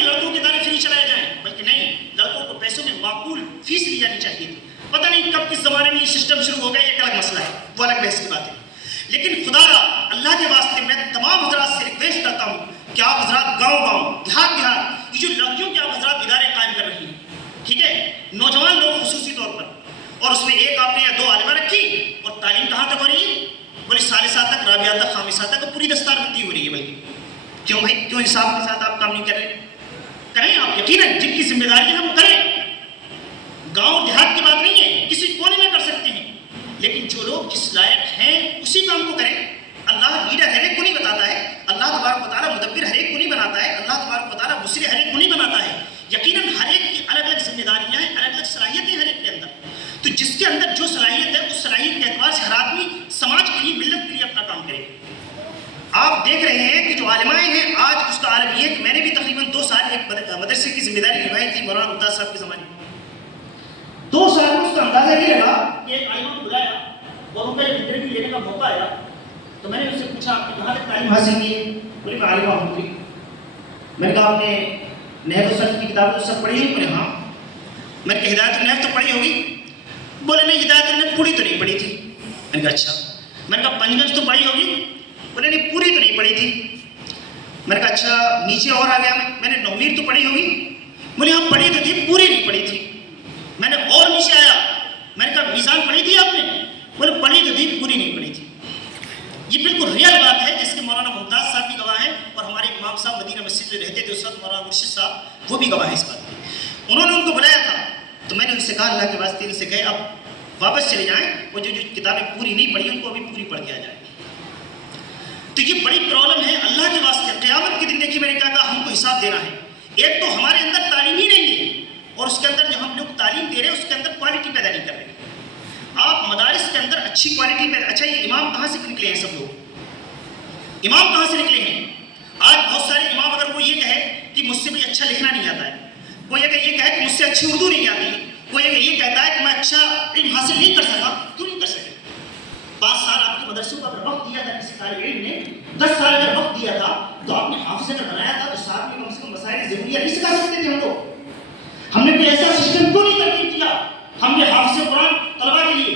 لڑکوں کے دانے فری چلائے جائیں، بلکہ نہیں، لڑکوں کو پیسوں میں معقول فیس لی جانی چاہیے تھی۔ پتہ نہیں کب کس زمانے میں یہ سسٹم شروع ہو گیا، یہ ایک الگ مسئلہ ہے، وہ الگ بحث کی بات ہے۔ لیکن خدا را اللہ کے واسطے میں تمام حضرات سے ریکویسٹ کرتا ہوں کہ آپ حضرات گاؤں دیہات یہ جو لڑکیوں کے آپ حضرات ادارے قائم کر رہی ہیں، ٹھیک ہے، نوجوان لوگ خصوصی طور پر، اور اس میں ایک آپ نے یا دو عالمہ رکھی، اور تعلیم کہاں تک ہو رہی ہے؟ بولے ثالثہ تک، رابعہ تک، خامسہ تک، پوری دستار بندی ہو رہی ہے۔ بلکہ کیوں بھائی، کیوں انصاف کے ساتھ آپ کام نہیں کر رہے؟ کریں آپ، یقیناً جن کی ذمہ داری ہے وہ کریں۔ گاؤں دیہات کی بات نہیں ہے، کسی کونے میں کر سکتے ہیں، لیکن جو لوگ جس لائق ہیں اسی کام کو کریں۔ اللہ لیڈر ہر ایک کو نہیں بتاتا ہے، اللہ تبارک و تعالیٰ مدبر ہر ایک کو نہیں بناتا ہے، اللہ تبارک و تعالیٰ مصلح ہر ایک کو نہیں بناتا ہے۔ یقیناً ہر ایک کی الگ الگ ذمہ داریاں ہیں، الگ الگ صلاحیتیں ہر ایک کے اندر، تو جس کے اندر جو صلاحیت ہے اس صلاحیت کے اعتبار سے ہر آدمی سماج کے لیے، ملت کے لیے اپنا کام کرے۔ آپ دیکھ رہے ہیں کہ جو علمائیں ہیں آج، اس کا عالم یہ ہے کہ میں نے بھی تقریباً 2 سال ایک مدرسے کی ذمہ داری نبھائی تھی مولانا ممتاز صاحب کے زمانے میں۔ 2 سال میں اس کا اندازہ یہ لگا کہ ایک عالمہ کو بلایا اور ان کا ایک انٹرویو لینے کا موقع آیا، تو میں نے ان سے پوچھا آپ نے کہاں تک تعلیم حاصل کی ہے؟ بولے میں عالمہ ہوں گی۔ میں نے کہا آپ نے نحو و صرف کی کتابیں تو سب پڑھی ہوئی؟ بولے ہاں۔ میں نے کہا ہدایت النحو تو پڑھی ہوگی؟ بولے نہیں، ہدایت النحو پوری تو نہیں پڑھی تھی۔ میں نے کہا اچھا۔ میں نے کہا پنجگنج تو پڑھی ہوگی؟ بولے نہیں، پوری تو نہیں پڑھی تھی۔ میں نے کہا اچھا، نیچے اور آ گیا میں نے نومیر تو پڑھی ہوگی؟ بولے ہاں پڑھی تو تھی، پوری نہیں پڑھی تھی۔ میں نے اور نیچے آیا، میں نے کہا میزان پڑھی تھی آپ نے؟ بولے پڑھی تو تھی، پوری نہیں پڑھی تھی۔ یہ بالکل ریئل بات ہے جس کے مولانا ممتاز صاحب بھی گواہ ہیں، اور ہمارے امام صاحب مدینہ مسجد میں رہتے تھے اس وقت، مولانا مرشد صاحب، وہ بھی گواہ ہیں اس بات کی۔ انہوں نے ان کو بلایا تھا، تو میں نے ان سے کہا اللہ کے واسطے ان سے کہے اب واپس چلے جائیں، وہ جو کتابیں پوری نہیں پڑھی ان کو ابھی پوری پڑھ کے آ جائیں۔ تو یہ بڑی پرابلم ہے اللہ کے واسطے۔ قیامت کے دن دیکھیے میں نے کیا کہا، ہم کو حساب دینا ہے۔ ایک تو ہمارے اندر تعلیم ہی نہیں ہے، اور اس کے اندر جو ہم لوگ تعلیم دے رہے ہیں اس کے اندر کوالٹی پیدا نہیں کر رہے۔ آپ مدارس کے اندر اچھی کوالٹی پیدا، اچھا یہ امام کہاں سے نکلے ہیں؟ سب لوگ امام کہاں سے نکلے ہیں؟ آج بہت سارے امام اگر کوئی یہ کہے کہ مجھ سے بھی اچھا لکھنا نہیں آتا ہے، کوئی اگر یہ کہے کہ مجھ سے اچھی اردو نہیں آتی، کوئی اگر یہ کہتا ہے کہ میں اچھا علم حاصل نہیں کر سکا، کیوں نہیں کر سکے؟ 5 سال آپ کے مدرسوں کا اگر وقت دیا تھا کسی طالب علم نے، 10 سال اگر وقت دیا تھا، تو آپ نے حافظ اگر بنایا تھا تو ساتھ میں کم سے کم مسائل ضروریہ نہیں سکھا سکتے تھے ہم لوگ؟ ہم نے کوئی ایسا سسٹم کیوں نہیں ترتیب کیا؟ ہم نے حافظ قرآن طلبا کے لیے،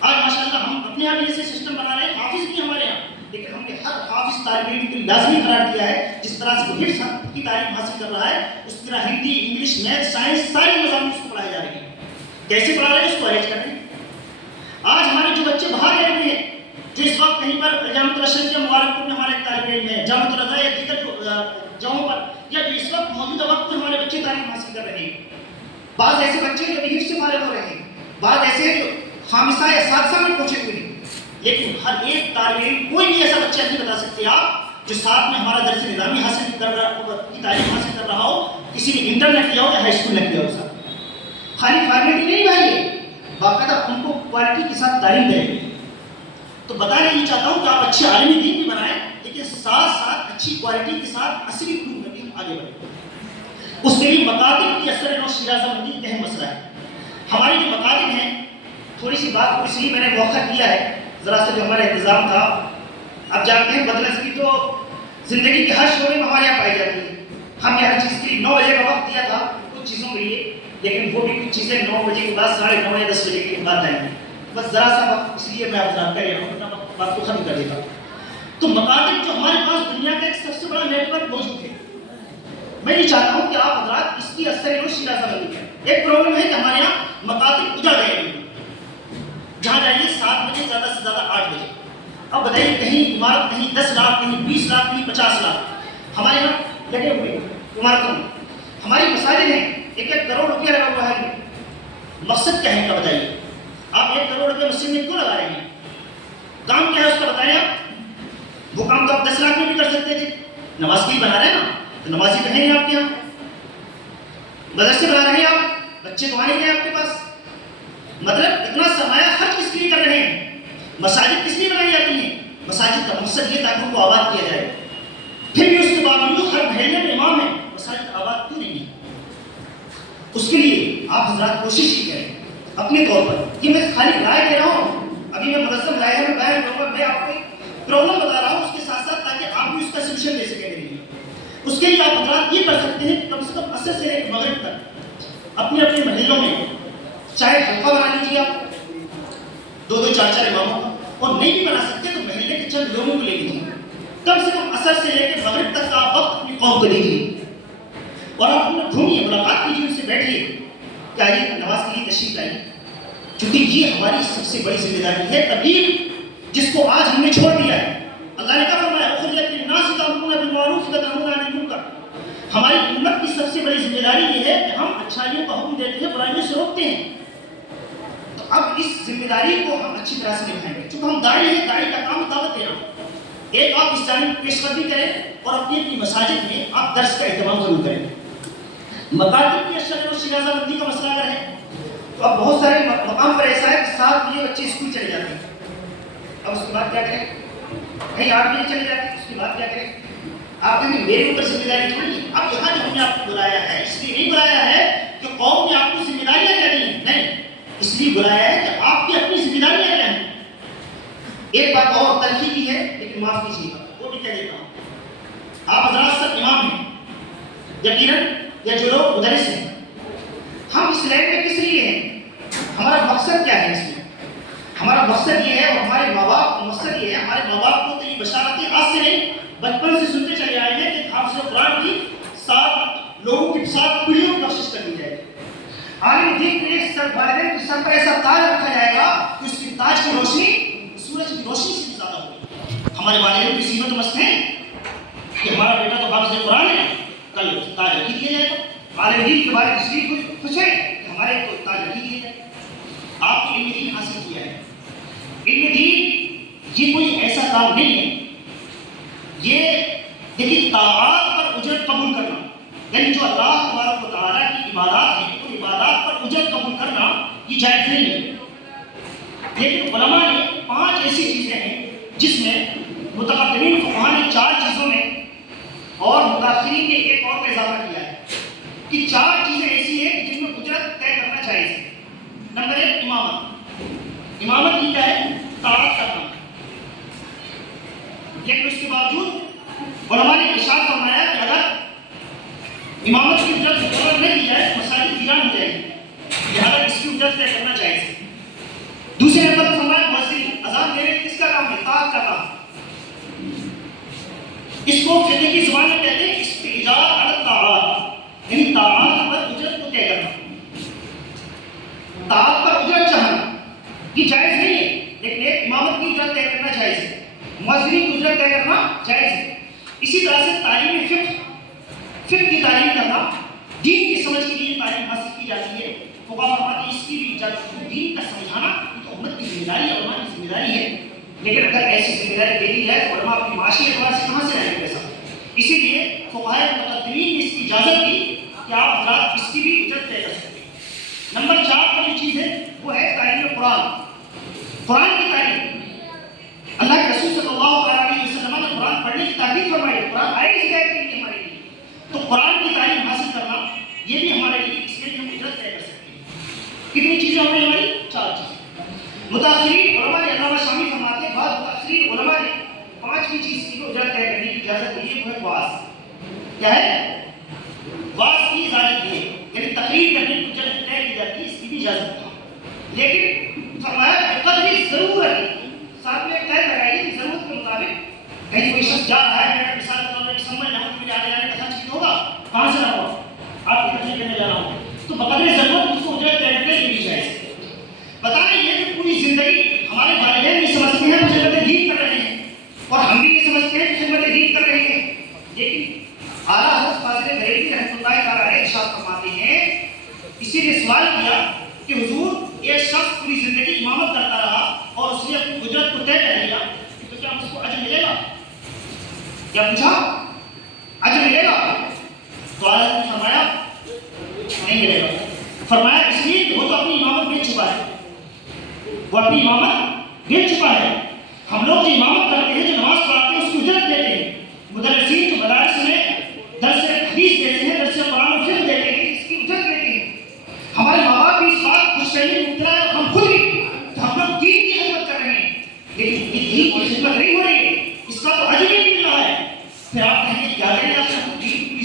آج ماشاءاللہ ہم اپنے یہاں بھی ایسے سسٹم بنا رہے ہیں، حافظ بھی ہمارے یہاں، لیکن ہم نے ہر حافظ طالب علم کے لیے لازمی قرار دیا ہے۔ جس طرح سے وہ حفظ کی تعلیم حاصل کر رہا ہے، اس طرح ہندی، انگلش، میتھ، سائنس سارے مضامین اس کو پڑھائے جا رہے ہیں۔ کیسے پڑھا رہے ہیں اس کو ارینج کر رہے ہیں۔ آج ہمارے جو بچے باہر گئے ہوئے ہیں، جو اس وقت کہیں پر جامعۃ الاشرف یا مبارکپور میں ہمارے طالب علم ہیں، جامعۃ الرضا یا دیگر جگہوں پر، یا جو اس وقت موجودہ وقت میں ہمارے بچے تعلیم حاصل کر رہے ہیں، بعض ایسے بچے جو حفظ سے فارغ ہو رہے ہیں، بعض ایسے ہیں جو خامسہ یا سادسہ میں پہنچے ہوئے ہیں، لیکن ہر ایک طالب علم، کوئی بھی ایسا بچہ نہیں بتا سکتے آپ جو ساتھ میں ہمارا درس نظامی حاصل کر رہا کی تعلیم حاصل کر رہا ہو، کسی نے انٹر نہ کیا ہو یا ہائی اسکول نہ کیا ہو۔ ساتھ خالی فارمیلٹی نہیں بھائی، باقاعدہ ان کو کوالٹی کے ساتھ تعلیم دیں۔ تو بتانا یہ چاہتا ہوں کہ آپ اچھے عالمی دین بھی بنائیں، لیکن ساتھ ساتھ اچھی کوالٹی کے ساتھ اصلی علوم میں بھی آگے بڑھیں۔ اس کے لیے مکاتب کی اثر نو شیرازہ مندی ایک اہم مسئلہ ہے۔ ہماری جو مکاتب ہیں، تھوڑی سی بات کو اس لیے میں نے موقع کیا ہے، ذرا سا جو ہمارا انتظام تھا، آپ جانتے ہیں بدنظمی تو زندگی کے ہر شعبے میں ہمارے یہاں پائی جاتی ہے۔ ہم نے ہر چیز کے لیے 9 بجے کا وقت دیا تھا کچھ چیزوں کے لیے، لیکن وہ بھی کچھ چیزیں 9 بجے کے بعد 9:30 یا 10 بجے کے بعد آئیں گی۔ بس ذرا سا وقت اس لیے میں آپ کر رہا ہوں، اپنا بات کو ختم کر دیتا ہوں۔ تو مکاتب جو ہمارے پاس دنیا کا ایک سب سے بڑا نیٹ ورک موجود ہے، میں یہ چاہتا ہوں کہ آپ حضرات اس کی اثر و شیرازہ بندی کریں۔ ایک پرابلم ہے کہ ہمارے یہاں مکاتب اجڑ گئے ہیں، جہاں جائیے 7 بجے، زیادہ سے زیادہ 8 بجے۔ اب بتائیے کہیں عمارت کہیں 10 لاکھ، کہیں 20 لاکھ، کہیں 50 لاکھ ہمارے یہاں لگے ہوئے عمارتوں میں۔ ہماری مساجد ہیں 1-1 کروڑ روپیہ لگا ہوا ہے، مقصد کیا ہے کا بتائیے؟ آپ 1 کروڑ روپیہ مسجد میں کیوں لگا رہے ہیں؟ کام کیا ہے اس کا بتائیں آپ؟ وہ کام تو آپ 10 لاکھ میں بھی کر سکتے تھے۔ نماز کی بنا رہے ہیں نا، تو نمازی تو ہیں آپ کے یہاں، مدرسے بنا رہے ہیں آپ، بچے تو آنے ہیں آپ کے پاس، مطلب اتنا سرمایہ خرچ کس لیے کر رہے ہیں؟ مساجد کس لیے بنائی جاتی ہیں؟ مساجد کا مقصد یہ تاکہ ان کو آباد کیا جائے، پھر بھی اس کے باوجود ہر محلے میں امام ہے، مساجد آباد کیوں نہیں ہے؟ اس کے لیے آپ حضرات کوشش ہی کریں اپنے طور پر۔ یہ میں خالی رائے دے رہا ہوں، ابھی میں منظم رائے میں بیان کروں گا، میں آپ کو ایک پرابلم بتا رہا ہوں اس کے ساتھ ساتھ، تاکہ آپ بھی اس کا سولوشن دے سکیں میرے لیے۔ اس کے لیے آپ حضرات یہ کر سکتے ہیں کہ کم سے کم عصر سے لے کر مغرب تک اپنے اپنے محلوں میں چاہے حلقہ بنا لیجیے آپ 2-2 4-4 اماموں کا، اور نہیں بھی بنا سکتے تو محلے کے چند لوگوں کو لے لیجیے، کم سے کم عصر سے لے کے مغرب تک کا آپ وقت اپنی قوم کو دیجیے اور آپ اپنا گھومیے، ملاقات کیجیے، ان سے بیٹھیے کہ آئیے نماز کے لیے تشریف لائیے، کیونکہ یہ ہماری سب سے بڑی ذمہ داری ہے تبلیغ، جس کو آج ہم نے چھوڑ دیا ہے۔ اللہ نے کیا فرمایا؟ اخرجت للناس تأمرون بالمعروف وتنهون عن المنکر۔ ہماری امت کی سب سے بڑی ذمہ داری یہ ہے کہ ہم اچھائیوں کا حکم دیتے ہیں، برائیوں سے روکتے ہیں۔ تو اب اس ذمہ داری کو ہم اچھی طرح سے نبھائیں گے، چونکہ ہم داعی ہیں، داعی کا کام دعوت دینا۔ ایک آپ اسلامی پیش قدمی کریں اور اپنی اپنی مساجد میں آپ درس کا اہتمام ضرور کریں۔ مکاتب کی اشرف اور شیرازہ بندی کا مسئلہ اگر ہے تو اب بہت سارے مقام پر ایسا ہے کہ 7 بجے بچے اسکول چلے جاتے ہیں، اب اس کے بعد کیا کریں؟ کہیں 8 بجے چلے جاتے ہیں، اس کے بعد کیا کریں؟ آپ کہیں میرے اوپر ذمہ داری تھوڑی ہے۔ اب یہاں جو ہم نے آپ کو بلایا ہے اس لیے نہیں بلایا ہے کہ قوم نے آپ کو ذمہ داریاں دینی ہیں، نہیں، اس لیے بلایا ہے کہ آپ کی اپنی ذمہ داریاں کیا ہیں۔ ایک بات اور تلخی کی ہے لیکن معاف کیجیے گا، وہ بھی کہہ دیتا ہوں، آپ حضرات سب امام ہیں یقیناً، یا جو لوگ مدرس ہیں، ہم اس لائن میں کس لیے ہیں؟ ہمارا مقصد کیا ہے اس میں؟ ہمارا مقصد یہ ہے، اور ہمارے ماں باپ کا مقصد یہ ہے، ہمارے ماں باپ کو تو یہ بشارتیں آج سے نہیں بچپن سے سنتے چلے آئے ہیں کہ حافظ قرآن کی 7 لوگوں کی 7 پیڑھیوں کی بخشش کر دی جائے گی۔ عالم دین کے والدین کے سر پر ایسا تاج رکھا جائے گا کہ اس کی تاج کی روشنی سورج کی روشنی سے بھی زیادہ ہوگی۔ ہمارے والدین کی سیرت مست ہے کہ ہمارا بیٹا تو حافظ قرآن ہے، کل تاج رکھی دیا جائے گا۔ عالم دین کے بارے میں اس لیے خوش ہے کہ ہمارے کو تاج رکھی دیا جائے گا۔ آپ نے علم دین حاصل کیا ہے، علم دین یہ کوئی ایسا کام نہیں ہے، یہ دیکھیے طاعات پر اجرت قبول کرنا، یعنی جو اللہ تبارک و تعالیٰ کی عبادات ہیں ان عبادات پر اجرت قبول کرنا یہ جائز نہیں ہے۔ لیکن علماء نے 5 ایسی چیزیں ہیں جس میں متقدمین فقہاء نے 4 چیزوں میں اور متاخرین نے ایک اور کا اضافہ کیا ہے کہ 4 چیزیں ایسی ہیں جن میں اجرت طے کرنا جائز ہے۔ نمبر 1 امامت۔ امامت کی کیا ہے؟ طاعت کا کام، لیکن اس کے باوجود علماء نے ارشاد فرمایا کہ اگر امامت کی اجرت مقرر نہ کی جائے تو مساجد ویران ہو جائے گی، لہٰذا اس کی اجرت طے کرنا جائز ہے۔ دوسرے نمبر پر فرمایا مؤذن، اذان دینے کس کا کام ہے؟ طاعت کا کام۔ اس کو فقہ کی زبان میں کہتے ہیں استئجار علی الطاعات، یعنی طاعات پر اجرت کو طے کرنا، طاعت پر اجرت چاہنا یہ جائز نہیں ہے، لیکن ایک امامت کی اجرت طے کرنا جائز ہے، مؤذن کی اجرت طے کرنا جائز ہے۔ اسی طرح سے تعلیم فقہ کی تعلیم کرنا، دین کی سمجھ کے لیے تعلیم حاصل کی جاتی ہے۔ فقہاء فرماتے ہیں اس کی بھی اجازت ہے، دین کا سمجھانا یہ تو امت کی ذمہ داری ہے، علماء کی ذمہ داری ہے، لیکن اگر ایسی ذمہ داری دے دی جائے تو علماء اپنی معاشی اعتبار سے کہاں سے لائیں گے پیسہ؟ اسی لیے فقہاء متقدمین نے اس کی اجازت دی کہ آپ حضرات اس کی بھی اجرت طے کر سکتے ہیں۔ نمبر 4 پر جو چیز ہے وہ ہے تعلیم قرآن، قرآن کی تعلیم۔ اللہ کے رسول صلی اللہ علیہ وسلم نے قرآن پڑھنے کی تاکید فرمائی، قرآن آئے اس ہدایت کے لیے ہمارے لیے، تو قرآن کی تعلیم حاصل کرنا یہ بھی ہمارے لیے، اس میں بھی ہم اجرت طے کر سکتے ہیں۔ کتنی چیزیں ہمیں ہماری؟ 4 چیزیں۔ متاخرین علماء نے، علامہ شامی فرماتے ہیں، بعض متاخرین علماء نے 5ویں چیز کی اجرت طے کرنے کی اجازت دی ہے، وہ ہے واعظ۔ کیا ہے؟ واعظ کی اجازت دی ہے، یعنی تقریر کرنے کی اجرت طے کی جاتی ہے، اس کی بھی اجازت دی۔ لیکن فرمایا بقدر ضرورت، ساتھ میں طے لگائی کہ ضرورت کے مطابق کہیں کوئی شخص جا رہا ہے، میں مثال کے طور پر سمجھ رہا ہوں کہ مجھے آنے جانے کا خرچ کتنا ہوگا، کہاں سے رہا ہوں، آپ کی تقریر کرنے جا رہا ہوں، تو بقدر ضرورت اس کو اجرت طے کرنے کی بھی جائز۔ بتائیں یہ کہ پوری زندگی ہمارے والدین بھی سمجھتے ہیں کہ خدمت دین کر رہے ہیں، اور ہم بھی یہ سمجھتے ہیں کہ خدمت دین کر رہے ہیں، لیکن اعلیٰ حضرت فاضل بریلوی رحمۃ اللہ تعالیٰ علیہ ارشاد فرماتے ہیں، کسی نے سوال کیا کہ حضور ایک شخص پوری زندگی امامت کرتا رہا اور اس نے اپنی اجرت کو طے کر لیا، تو کیا اس کو اجر ملے گا؟ کیا پوچھا؟ اجر ملے گا؟ تو حضرت نے فرمایا نہیں ملے گا۔ فرمایا اس لیے کہ وہ تو اپنی امامت بیچ چکا ہے، وہ اپنی امامت بیچ چکا ہے۔ ہم لوگ جو امامت کرتے ہیں، جو نماز پڑھاتے ہیں، اس کی اجرت دیتے ہیں۔ مدرسین جو مدارس میں درس حدیث دیتے ہیں، درس قرآن و فقہ دیتے ہیں، اس کی اجرت دیتے ہیں۔ ہمارے ماں باپ بھی اس بات خوش رہنے میں مبتلا ہے، ہم خود بھی کہ ہم لوگ دین کی خدمت کر رہے ہیں، لیکن یہ دین کی خدمت نہیں ہو رہی ہے، اس کا تو اجر نہیں مل رہا ہے۔ پھر آپ کہیں گے کیا کریں، آپ دین کی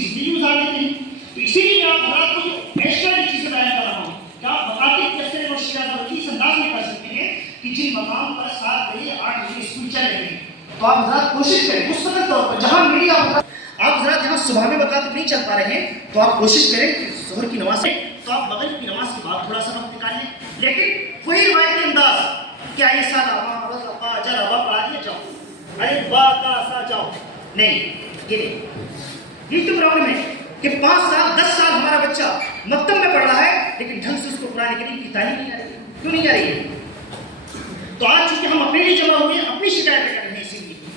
تو آپ حضرات کوشش کریں مستقل طور پر جہاں میڈیا ہوتا آپ حضرات جہاں صبح میں وقت نہیں چل پا رہے ہیں تو آپ کوشش کریں کہ ظہر کی نماز تو آپ مغرب کی نماز کے بعد تھوڑا سا وقت نکال لیں، لیکن وہی روایتی انداز کیا یہ سارا جرا پڑھا دیا جاؤ ارے با کا سا جاؤ نہیں، یہ تو پرابلم ہے کہ 5 سال 10 سال ہمارا بچہ مکتب میں پڑھ رہا ہے لیکن ڈھنگ سے اس کو قرآن کریم کی تعلیم نہیں آ رہی ہے، کیوں نہیں آ رہی ہے؟ تو آج چونکہ ہم اپنے لیے جمع ہوئے ہیں اپنی شکایت